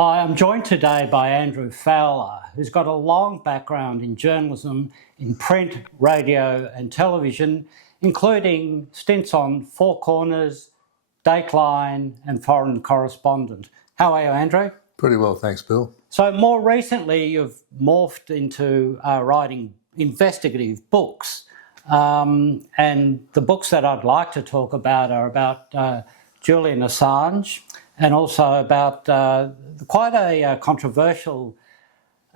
Hi, I'm joined today by Andrew Fowler, who's got a long background in journalism in print, radio and television, including stints on Four Corners, Dateline and Foreign Correspondent. How are you, Andrew? Pretty well, thanks, Bill. So more recently, you've morphed into writing investigative books. And the books that I'd like to talk about are about Julian Assange and also about quite a controversial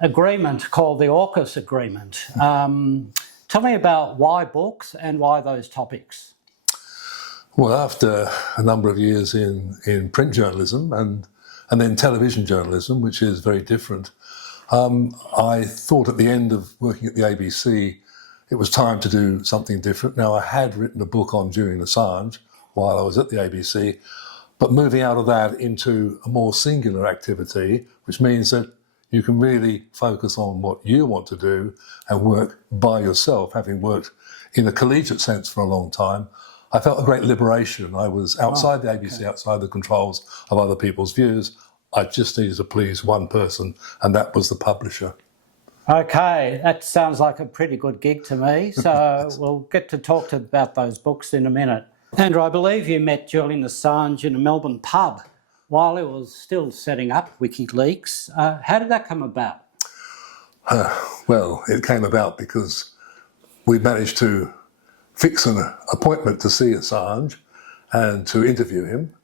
agreement called the AUKUS agreement. Tell me about why books and why those topics. Well, after a number of years in print journalism and then television journalism, which is very different, I thought at the end of working at the ABC, it was time to do something different. Now, I had written a book on Julian Assange while I was at the ABC, but moving out of that into a more singular activity, which means that you can really focus on what you want to do and work by yourself. Having worked in a collegiate sense for a long time, I felt a great liberation. I was outside the ABC, outside the controls of other people's views. I just needed to please one person, and that was the publisher. Okay, that sounds like a pretty good gig to me. So we'll get to talk about those books in a minute. Andrew, I believe you met Julian Assange in a Melbourne pub while he was still setting up WikiLeaks. How did that come about? Well, it came about because we managed to fix an appointment to see Assange and to interview him.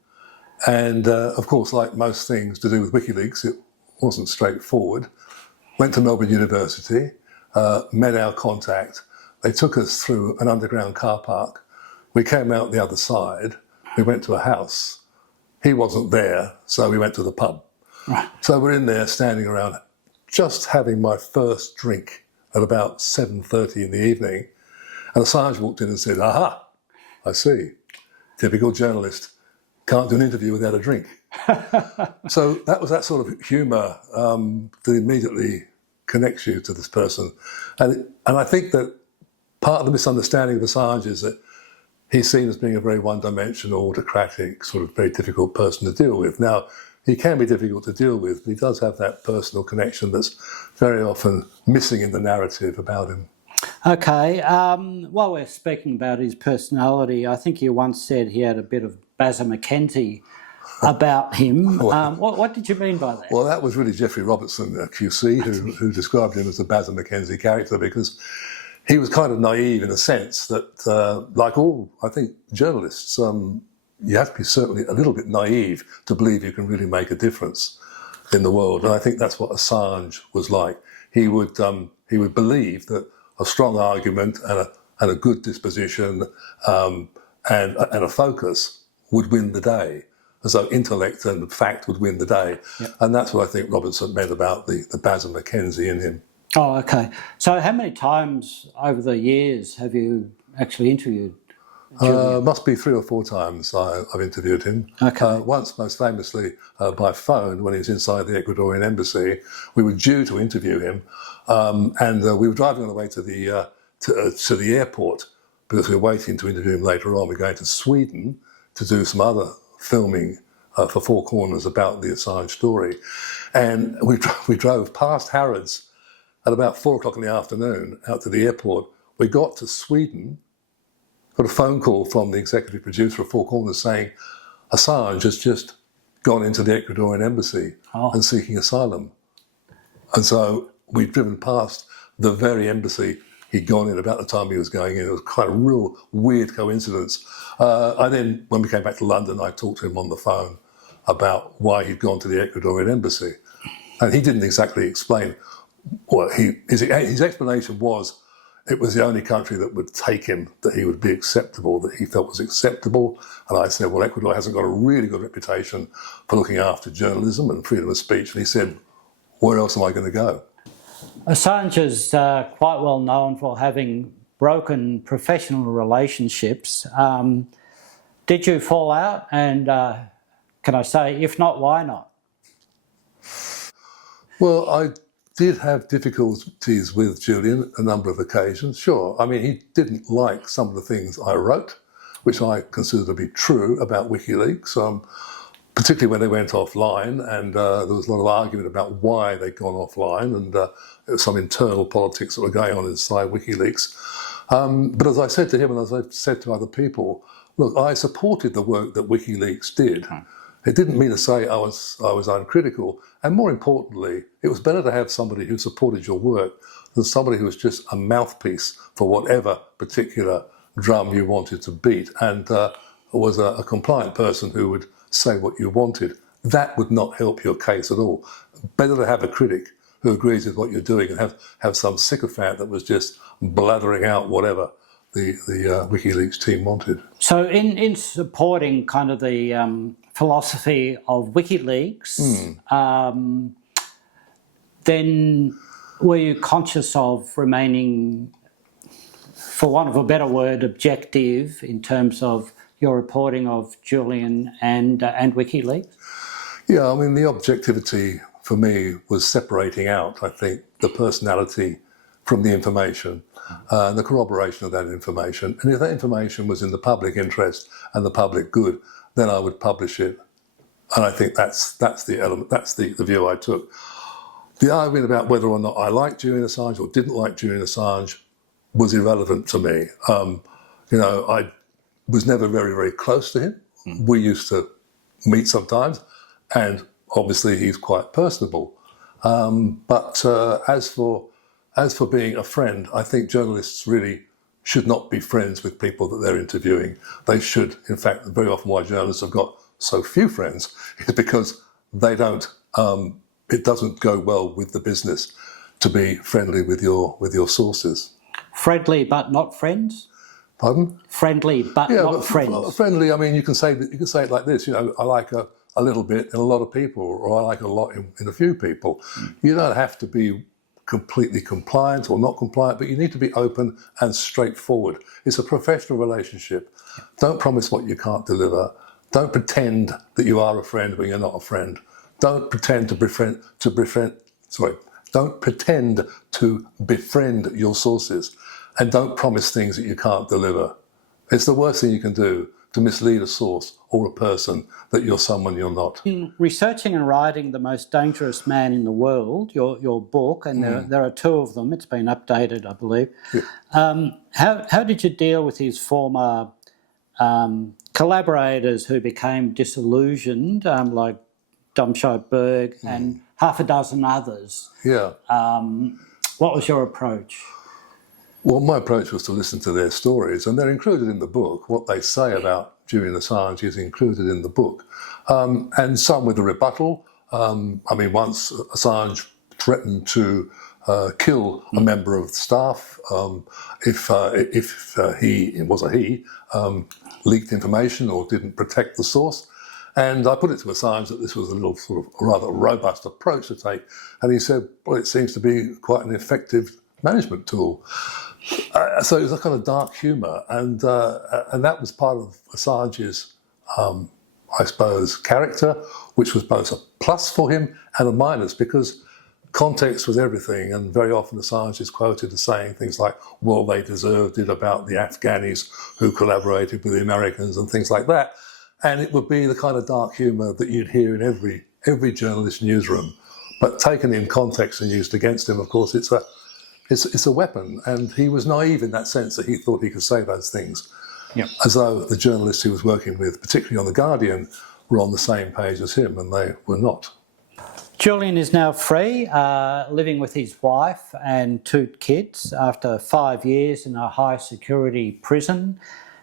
And of course, like most things to do with WikiLeaks, it wasn't straightforward. Went to Melbourne University, met our contact. They took us through an underground car park. We came out the other side. We went to a house. He wasn't there, so we went to the pub. Right. So we're in there standing around, just having my first drink at about 7:30 in the evening. And Assange walked in and said, "Aha, I see. Typical journalist. Can't do an interview without a drink." So that was that sort of humour that immediately connects you to this person. And I think that part of the misunderstanding of Assange is that he's seen as being a very one-dimensional, autocratic, sort of very difficult person to deal with. Now, he can be difficult to deal with, but he does have that personal connection that's very often missing in the narrative about him. Okay, while we're speaking about his personality, I think you once said he had a bit of Bazza McKenzie about him. What did you mean by that? Well, that was really Geoffrey Robertson, QC, who described him as the Bazza McKenzie character, because he was kind of naive in a sense that, like all, I think, journalists, you have to be certainly a little bit naive to believe you can really make a difference in the world. And I think that's what Assange was like. He would believe that a strong argument and a good disposition and a focus would win the day. And so intellect and fact would win the day. Yep. And that's what I think Robertson meant about the Bazza McKenzie in him. Oh, okay. So how many times over the years have you actually interviewed Julian? Must be 3 or 4 times I've interviewed him. Okay. Once, most famously, by phone when he was inside the Ecuadorian embassy. We were due to interview him, and we were driving on the way to the airport because we were waiting to interview him later on. We're going to Sweden to do some other filming for Four Corners about the Assange story. And we drove past Harrods at about 4 o'clock in the afternoon out to the airport. We got to Sweden, got a phone call from the executive producer of Four Corners saying Assange has just gone into the Ecuadorian embassy and seeking asylum. And so we'd driven past the very embassy he'd gone in about the time he was going in. It was quite a real weird coincidence. And then when we came back to London, I talked to him on the phone about why he'd gone to the Ecuadorian embassy. And he didn't exactly explain. Well, his explanation was it was the only country that would take him, that he would be acceptable, that he felt was acceptable. And I said, well, Ecuador hasn't got a really good reputation for looking after journalism and freedom of speech. And he said, where else am I going to go? Assange is quite well known for having broken professional relationships. Did you fall out? And can I say, if not, why not? Well, I did have difficulties with Julian a number of occasions, sure. I mean, he didn't like some of the things I wrote, which I consider to be true about WikiLeaks. particularly when they went offline, and there was a lot of argument about why they'd gone offline, and there was some internal politics that were going on inside WikiLeaks. But as I said to him, and as I've said to other people, look, I supported the work that WikiLeaks did. It didn't mean to say I was uncritical, and more importantly, it was better to have somebody who supported your work than somebody who was just a mouthpiece for whatever particular drum you wanted to beat, and was a compliant person who would say what you wanted. That would not help your case at all. Better to have a critic who agrees with what you're doing and have some sycophant that was just blathering out whatever the WikiLeaks team wanted. So in supporting kind of the philosophy of WikiLeaks, then were you conscious of remaining, for want of a better word, objective in terms of your reporting of Julian and WikiLeaks? Yeah, I mean, the objectivity for me was separating out, I think, the personality from the information, and the corroboration of that information. And if that information was in the public interest and the public good, then I would publish it. And I think that's the element, that's the view I took. The argument about whether or not I liked Julian Assange or didn't like Julian Assange was irrelevant to me. I was never very, very close to him. We used to meet sometimes, and obviously he's quite personable. But as for being a friend, I think journalists really should not be friends with people that they're interviewing. They should, in fact, very often why journalists have got so few friends is because they don't. It doesn't go well with the business to be friendly with your sources. Friendly but not friends? Pardon? Friendly but not friends. Friendly, I mean, you can say it like this. I like a little bit in a lot of people, or I like a lot in a few people. You don't have to be completely compliant or not compliant, but you need to be open and straightforward. It's a professional relationship. Don't promise what you can't deliver. Don't pretend that you are a friend when you're not a friend. Don't pretend Don't pretend to befriend your sources, and don't promise things that you can't deliver. It's the worst thing you can do, to mislead a source or a person that you're someone you're not. In researching and writing The Most Dangerous Man in the World, your book, and there are two of them, it's been updated, I believe. Yeah. How did you deal with his former collaborators who became disillusioned, like Domscheit Berg and half a dozen others? Yeah. What was your approach? Well, my approach was to listen to their stories, and they're included in the book. What they say about Julian Assange is included in the book, and some with a rebuttal. Once Assange threatened to kill a member of the staff if he leaked information or didn't protect the source. And I put it to Assange that this was a little sort of rather robust approach to take, and he said, "Well, it seems to be quite an effective management tool." So it was a kind of dark humour, and that was part of Assange's, I suppose, character, which was both a plus for him and a minus, because context was everything, and very often Assange is quoted as saying things like, "Well, they deserved it," about the Afghanis who collaborated with the Americans and things like that. And it would be the kind of dark humour that you'd hear in every journalist newsroom, but taken in context and used against him. Of course, it's a weapon, and he was naive in that sense that he thought he could say those things, as though the journalists he was working with, particularly on The Guardian, were on the same page as him, and they were not. Julian is now free, living with his wife and two kids after 5 years in a high-security prison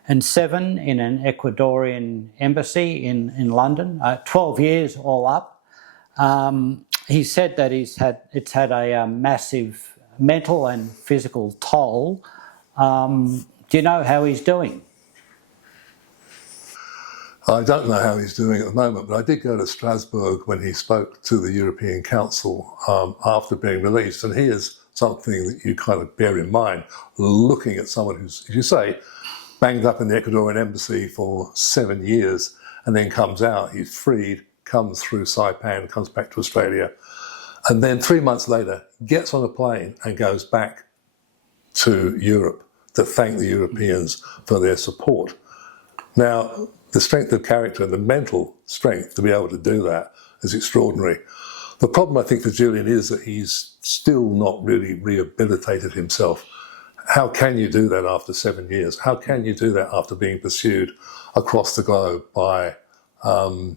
and 7 in an Ecuadorian embassy in London, 12 years all up. He said that it's had a massive mental and physical toll. Do you know how he's doing? I don't know how he's doing at the moment, but I did go to Strasbourg when he spoke to the European Council after being released, and here's something that you kind of bear in mind, looking at someone who's, as you say, banged up in the Ecuadorian embassy for 7 years and then comes out, he's freed, comes through Saipan, comes back to Australia, and then 3 months later gets on a plane and goes back to Europe to thank the Europeans for their support. Now, the strength of character and the mental strength to be able to do that is extraordinary. The problem, I think, for Julian is that he's still not really rehabilitated himself. How can you do that after 7 years? How can you do that after being pursued across the globe by the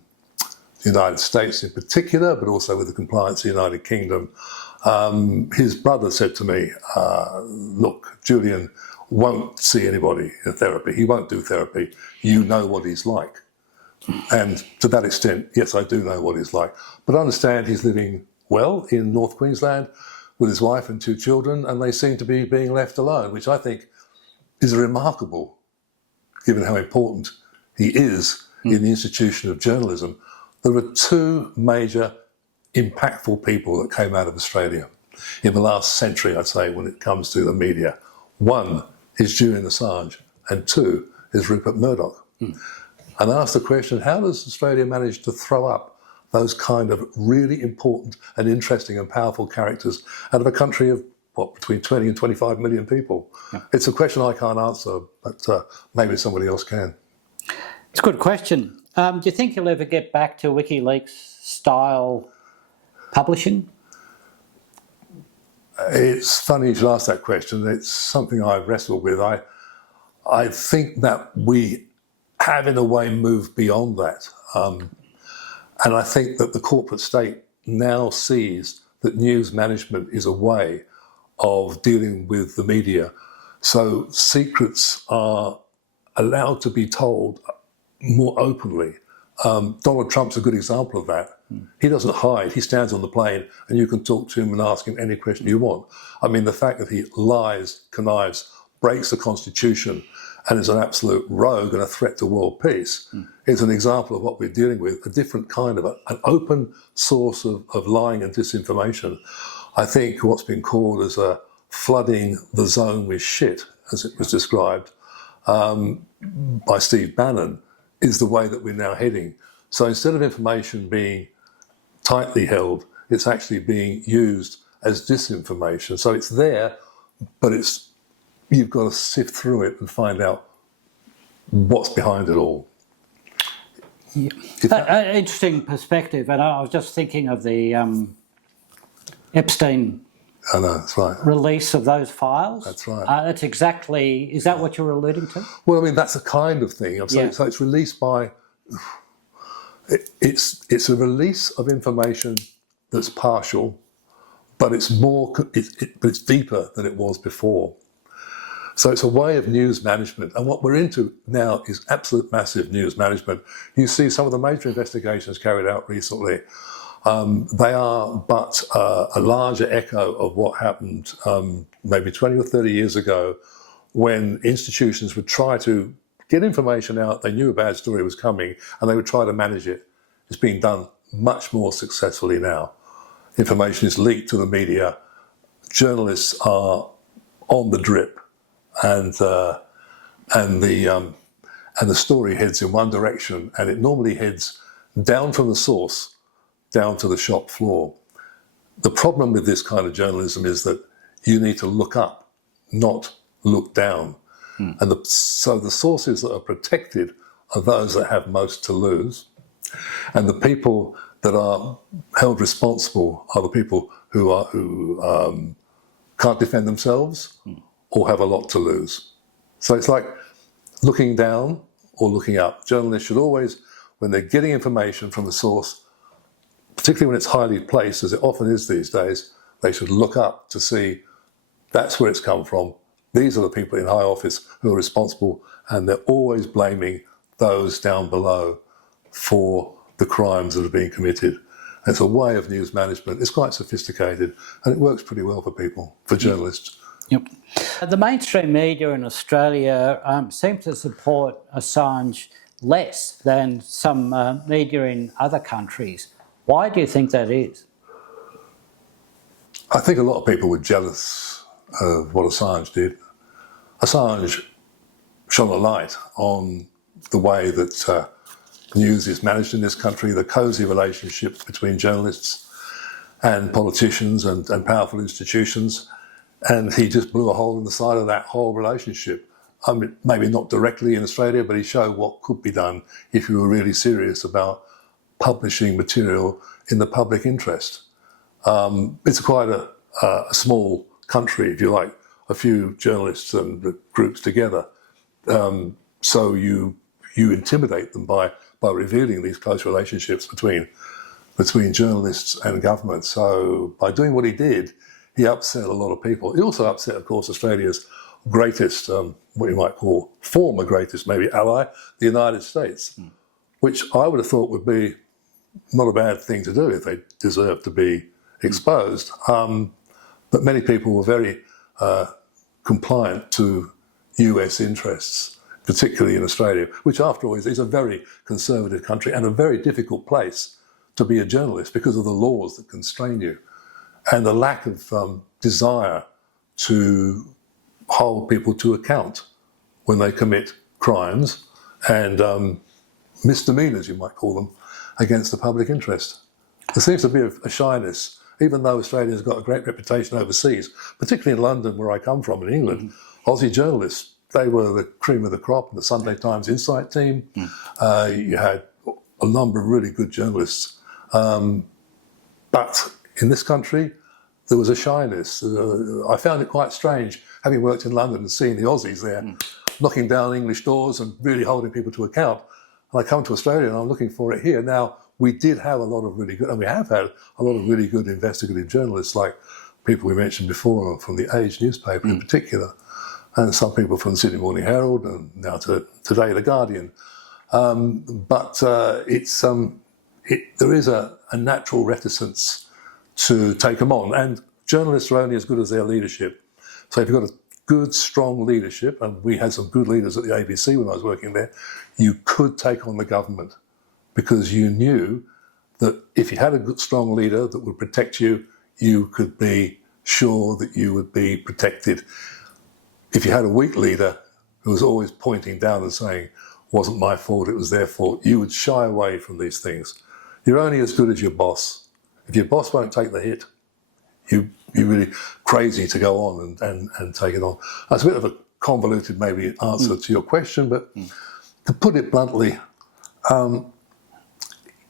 United States in particular, but also with the compliance of the United Kingdom? His brother said to me, look, Julian won't see anybody in therapy. He won't do therapy. You know what he's like. And to that extent, yes, I do know what he's like. But I understand he's living well in North Queensland with his wife and 2 children, and they seem to be being left alone, which I think is remarkable, given how important he is in the institution of journalism. There are 2 major impactful people that came out of Australia in the last century, I'd say, when it comes to the media. 1 is Julian Assange, and 2 is Rupert Murdoch. And I asked the question, how does Australia manage to throw up those kind of really important and interesting and powerful characters out of a country of, what, between 20 and 25 million people? Yeah. It's a question I can't answer, but maybe somebody else can. It's a good question. Do you think you'll ever get back to WikiLeaks style publishing? It's funny you should ask that question. It's something I've wrestled with. I think that we have, in a way, moved beyond that. And I think that the corporate state now sees that news management is a way of dealing with the media. So secrets are allowed to be told more openly. Donald Trump's a good example of that. He doesn't hide. He stands on the plane and you can talk to him and ask him any question you want. I mean, the fact that he lies, connives, breaks the Constitution and is an absolute rogue and a threat to world peace is an example of what we're dealing with, a different kind of an open source of lying and disinformation. I think what's been called as a flooding the zone with shit, as it was described by Steve Bannon, is the way that we're now heading. So instead of information being tightly held, it's actually being used as disinformation. So it's there, but you've got to sift through it and find out what's behind it all. Yeah. Interesting perspective, and I was just thinking of the Epstein I know, that's right. release of those files. That's right. That's exactly, is that what you're alluding to? Well, I mean, that's a kind of thing. So it's released by, it's a release of information that's partial, but it's more, but it's deeper than it was before. So it's a way of news management. And what we're into now is absolute massive news management. You see some of the major investigations carried out recently. They are but a larger echo of what happened maybe 20 or 30 years ago when institutions would try to get information out. They knew a bad story was coming and they would try to manage it. It's being done much more successfully now. Information is leaked to the media. Journalists are on the drip. And the story heads in one direction, and it normally heads down from the source, down to the shop floor. The problem with this kind of journalism is that you need to look up, not look down. And so the sources that are protected are those that have most to lose, and the people that are held responsible are the people who can't defend themselves or have a lot to lose. So it's like looking down or looking up. Journalists should always, when they're getting information from the source, particularly when it's highly placed, as it often is these days, they should look up to see that's where it's come from. These are the people in high office who are responsible, and they're always blaming those down below for the crimes that are being committed. It's a way of news management. It's quite sophisticated, and it works pretty well for people, for journalists. Yep. The mainstream media in Australia seem to support Assange less than some media in other countries. Why do you think that is? I think a lot of people were jealous of what Assange did. Assange shone a light on the way that news is managed in this country, the cosy relationships between journalists and politicians and powerful institutions. And he just blew a hole in the side of that whole relationship. I mean, maybe not directly in Australia, but he showed what could be done if you were really serious about publishing material in the public interest. It's quite a small country, if you like, a few journalists and groups together. So you intimidate them by revealing these close relationships between journalists and government. So by doing what he did, he upset a lot of people. He also upset, of course, Australia's greatest, what you might call former greatest, maybe ally, the United States, which I would have thought would be not a bad thing to do if they deserved to be exposed. But many people were very compliant to US interests, particularly in Australia, which after all is a very conservative country and a very difficult place to be a journalist because of the laws that constrain you and the lack of desire to hold people to account when they commit crimes and misdemeanours, you might call them, against the public interest. There seems to be a shyness, even though Australia's got a great reputation overseas, particularly in London, where I come from, in England. Aussie journalists, they were the cream of the crop, the Sunday Times Insight team. You had a number of really good journalists. But in this country, there was a shyness. I found it quite strange, having worked in London and seeing the Aussies there, knocking down English doors and really holding people to account. And I come to Australia and I'm looking for it here. Now, we did have a lot of really good, and we have had a lot of really good investigative journalists, like people we mentioned before from the Age newspaper in particular, and some people from the Sydney Morning Herald, and now today The Guardian. But there is a natural reticence to take them on, and journalists are only as good as their leadership. So if you've got a good, strong leadership, and we had some good leaders at the ABC when I was working there, you could take on the government because you knew that if you had a good, strong leader that would protect you, you could be sure that you would be protected. If you had a weak leader who was always pointing down and saying, wasn't my fault, it was their fault, you would shy away from these things. You're only as good as your boss. If your boss won't take the hit, you're really crazy to go on and take it on. That's a bit of a convoluted maybe answer to your question, but to put it bluntly,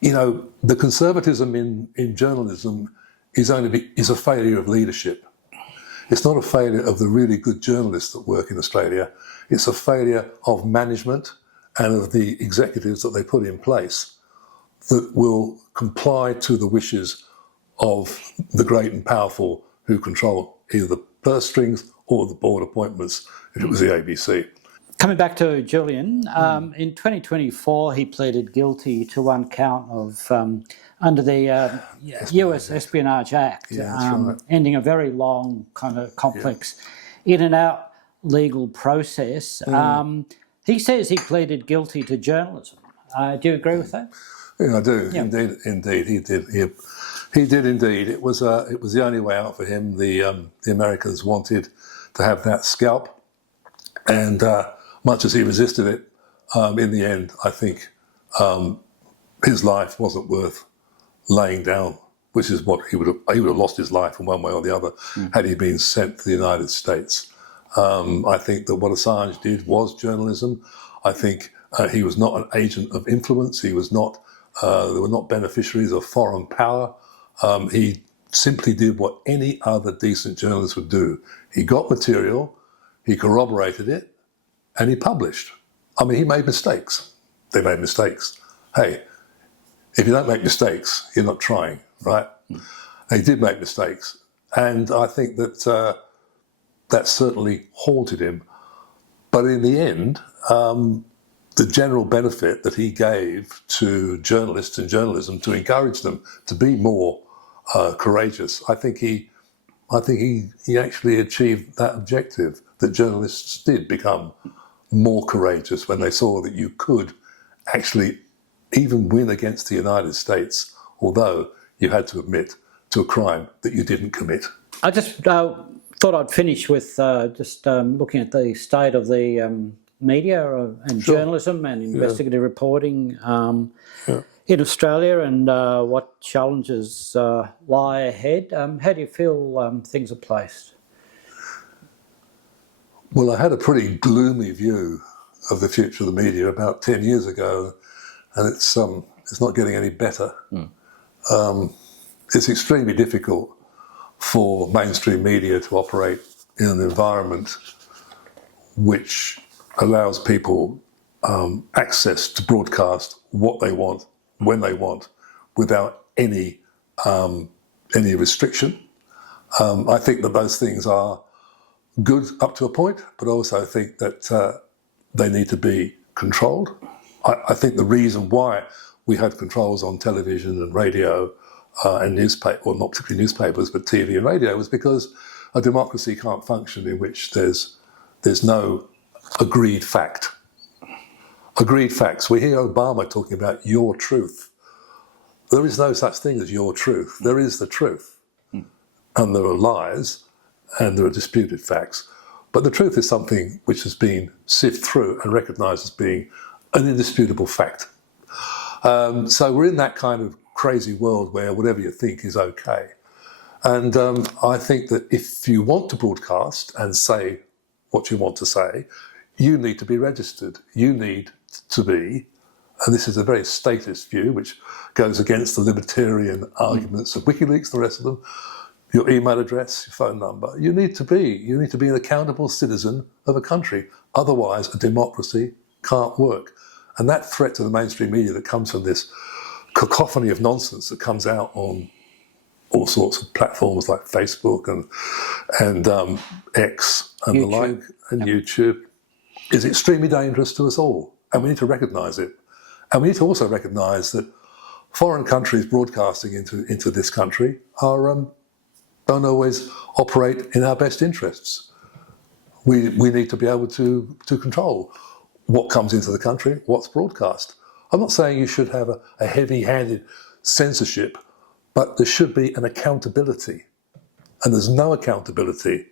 the conservatism in journalism is a failure of leadership. It's not a failure of the really good journalists that work in Australia. It's a failure of management and of the executives that they put in place that will comply to the wishes of the great and powerful who control either the purse strings or the board appointments, if it was the ABC. Coming back to Julian, in 2024 he pleaded guilty to one count of under the US Espionage Act, right. ending a very long kind of complex in and out legal process. He says he pleaded guilty to journalism. Do you agree with that? Yeah, I do. Yeah. Indeed, he did. He did indeed. It was the only way out for him. The Americans wanted to have that scalp, and much as he resisted it, in the end, I think his life wasn't worth laying down, which is what he would have lost his life in one way or the other had he been sent to the United States. I think that what Assange did was journalism. I think he was not an agent of influence. He was not. They were not beneficiaries of foreign power. He simply did what any other decent journalist would do. He got material, he corroborated it, and he published. I mean, he made mistakes. They made mistakes. Hey, if you don't make mistakes, you're not trying, right? He did make mistakes. And I think that that certainly haunted him. But in the end, the general benefit that he gave to journalists and journalism to encourage them to be more courageous, I think he actually achieved that objective, that journalists did become more courageous when they saw that you could actually even win against the United States, although you had to admit to a crime that you didn't commit. I just thought I'd finish with looking at the state of the media and journalism and investigative reporting in Australia and what challenges lie ahead. How do you feel things are placed? Well, I had a pretty gloomy view of the future of the media about 10 years ago, and it's not getting any better. It's extremely difficult for mainstream media to operate in an environment which allows people access to broadcast what they want, when they want, without any restriction. I think that those things are good up to a point, but also think that they need to be controlled. I think the reason why we had controls on television and radio and newspaper, or not particularly newspapers, but TV and radio, was because a democracy can't function in which there's no agreed fact. Agreed facts. We hear Obama talking about your truth. There is no such thing as your truth. There is the truth. And there are lies and there are disputed facts. But the truth is something which has been sifted through and recognised as being an indisputable fact. So we're in that kind of crazy world where whatever you think is okay. And I think that if you want to broadcast and say what you want to say, you need to be registered. You need to be, and this is a very statist view which goes against the libertarian arguments of WikiLeaks, the rest of them, your email address, your phone number. You need to be an accountable citizen of a country. Otherwise, a democracy can't work. And that threat to the mainstream media that comes from this cacophony of nonsense that comes out on all sorts of platforms like Facebook and X and YouTube, the like, and YouTube, is extremely dangerous to us all. And we need to recognise it. And we need to also recognise that foreign countries broadcasting into this country don't always operate in our best interests. We need to be able to control what comes into the country, what's broadcast. I'm not saying you should have a heavy-handed censorship, but there should be an accountability. And there's no accountability,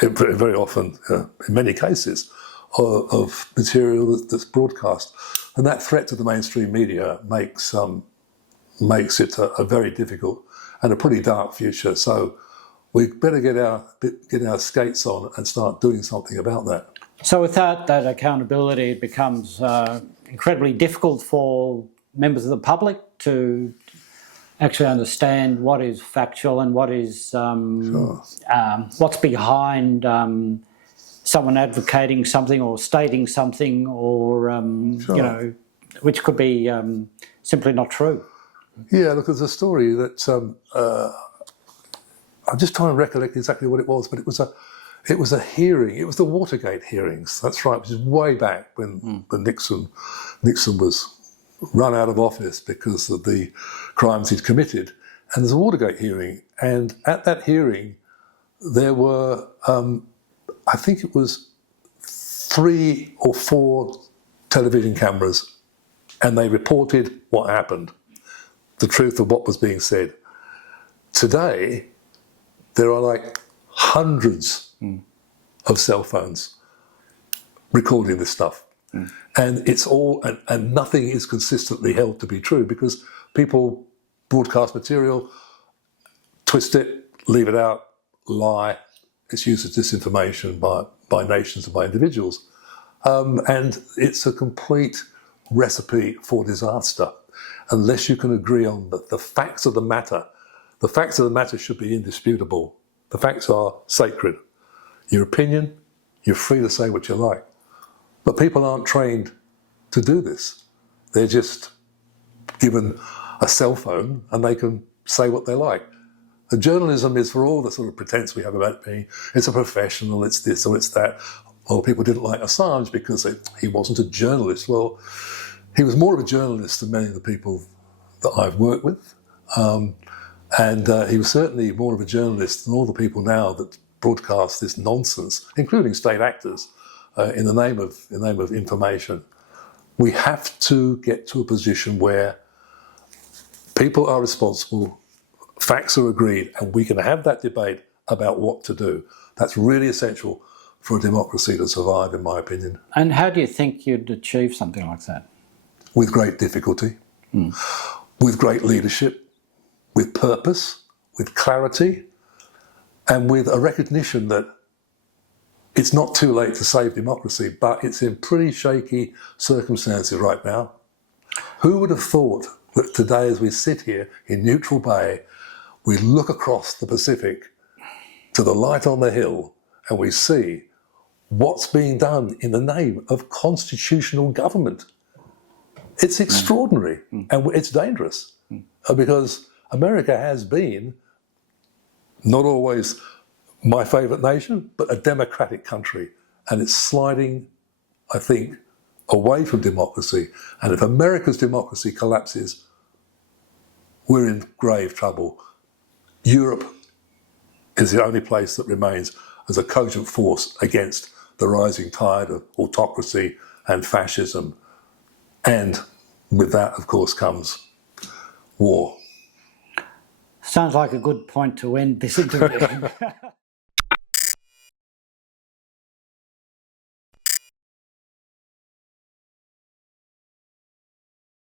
very often, in many cases, of material that's broadcast. And that threat to the mainstream media makes it a very difficult and a pretty dark future. So we better get our skates on and start doing something about that. So without that accountability, it becomes incredibly difficult for members of the public to actually understand what is factual and what is what's behind someone advocating something or stating something, or you know, which could be simply not true. Yeah, look, there's a story that I'm just trying to recollect exactly what it was, but it was a hearing. It was the Watergate hearings. That's right, which is way back when Nixon was run out of office because of the crimes he'd committed. And there's a Watergate hearing, and at that hearing, there were, I think it was 3 or 4 television cameras, and they reported what happened, the truth of what was being said. Today, there are like hundreds of cell phones recording this stuff. And it's all, and nothing is consistently held to be true because people broadcast material, twist it, leave it out, lie. It's used as disinformation by nations and by individuals. And it's a complete recipe for disaster unless you can agree on the facts of the matter. The facts of the matter should be indisputable. The facts are sacred. Your opinion, you're free to say what you like. But people aren't trained to do this. They're just given a cell phone and they can say what they like. And journalism is, for all the sort of pretense we have about it being, it's a professional, it's this or it's that. Well, people didn't like Assange because he wasn't a journalist. Well, he was more of a journalist than many of the people that I've worked with. And he was certainly more of a journalist than all the people now that broadcast this nonsense, including state actors, in the name of information. We have to get to a position where people are responsible, facts are agreed, and we can have that debate about what to do. That's really essential for a democracy to survive, in my opinion. And how do you think you'd achieve something like that? With great difficulty, with great leadership, with purpose, with clarity, and with a recognition that it's not too late to save democracy, but it's in pretty shaky circumstances right now. Who would have thought that today, as we sit here in Neutral Bay, we look across the Pacific to the light on the hill and we see what's being done in the name of constitutional government? It's extraordinary and it's dangerous because America has been not always my favourite nation, but a democratic country. And it's sliding, I think, away from democracy. And if America's democracy collapses, we're in grave trouble. Europe is the only place that remains as a cogent force against the rising tide of autocracy and fascism. And with that, of course, comes war. Sounds like a good point to end this interview.